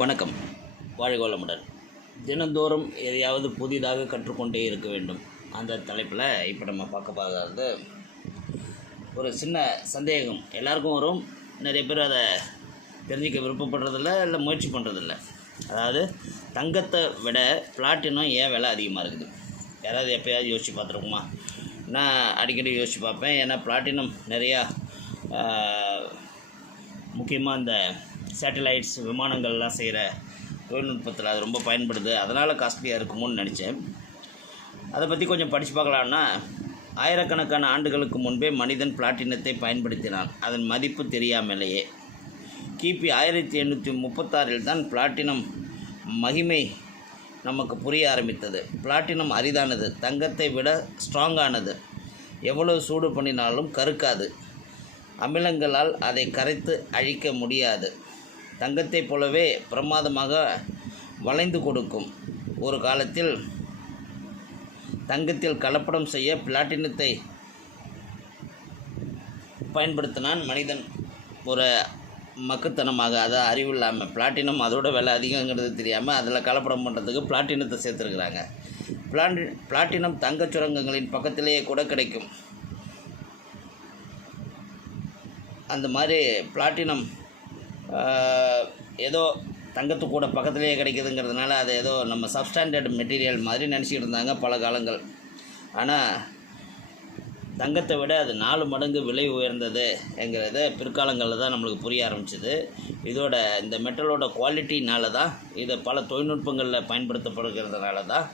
வணக்கம். வாழ்கோளமுடன் தினந்தோறும் எதையாவது புதிதாக கற்றுக்கொண்டே இருக்க வேண்டும். அந்த தலைப்பில் இப்போ நம்ம பார்க்க போகிறது ஒரு சின்ன சந்தேகம். எல்லாருக்கும் வரும். நிறைய பேர் அதை தெரிஞ்சிக்க விருப்பப்படுறதில்ல இல்லை முயற்சி பண்ணுறதில்ல அதாவது தங்கத்தை விட பிளாட்டினம் ஏன் விலை அதிகமாக இருக்குது? யாராவது எப்போயாவது யோசித்து பார்த்துருக்குமா? நான் அடிக்கடி யோசித்து பார்ப்பேன். ஏன்னா பிளாட்டினம் நிறையா முக்கியமாக இந்த சேட்டலைட்ஸ் விமானங்கள்லாம் செய்கிற தொழில்நுட்பத்தில் அது ரொம்ப பயன்படுது. அதனால் காஸ்ட்லியாக இருக்குமோன்னு நினச்சேன். அதை பற்றி கொஞ்சம் படித்து பார்க்கலான்னா ஆயிரக்கணக்கான ஆண்டுகளுக்கு முன்பே மனிதன் பிளாட்டினத்தை பயன்படுத்தினான். அதன் மதிப்பு தெரியாமலேயே. கிபி ஆயிரத்தி எண்ணூற்றி முப்பத்தாறில் தான் பிளாட்டினம் மகிமை நமக்கு புரிய ஆரம்பித்தது. பிளாட்டினம் அரிதானது தங்கத்தை விட ஸ்ட்ராங்கானது. எவ்வளவு சூடு பண்ணினாலும் கருக்காது. அமிலங்களால் அதை கரைத்து அழிக்க முடியாது. தங்கத்தைப் போலவே பிரமாதமாக வளைந்து கொடுக்கும். ஒரு காலத்தில் தங்கத்தில் கலப்படம் செய்ய பிளாட்டினத்தை பயன்படுத்தினான் மனிதன். ஒரு மக்குத்தனமாக அதாவது அறிவு இல்லாமல் பிளாட்டினம் அதோட விலை அதிகங்கிறது தெரியாமல் அதில் கலப்படம் பண்ணுறதுக்கு பிளாட்டினத்தை சேர்த்துருக்குறாங்க. பிளாட்டி பிளாட்டினம் தங்கச் சுரங்கங்களின் பக்கத்திலேயே கூட கிடைக்கும். அந்த மாதிரி பிளாட்டினம் ஏதோ தங்கத்து கூட பக்கத்துலேயே கிடைக்குதுங்கிறதுனால அதை ஏதோ நம்ம சப்ஸ்டாண்டர்ட் மெட்டீரியல் மாதிரி நினச்சிக்கிட்டு இருந்தாங்க பல காலங்கள். ஆனால் தங்கத்தை விட அது நாலு மடங்கு விலை உயர்ந்தது என்கிறத பிற்காலங்களில் தான் நம்மளுக்கு புரிய ஆரம்பிச்சிது. இதோட இந்த மெட்டலோட குவாலிட்டினால தான் இது பல தொழில்நுட்பங்களில் பயன்படுத்தப்படுகிறதுனால தான்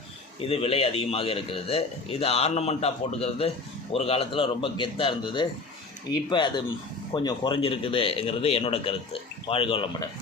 இது விலை அதிகமாக இருக்கிறது. இது ஆர்னமெண்ட்டாக போட்டுக்கிறது ஒரு காலத்தில் ரொம்ப கெத்தாக இருந்தது. இப்போ அது கொஞ்சம் குறைஞ்சிருக்குதுங்கிறது என்னோடய கருத்து. வாழ்க வளமுடன்.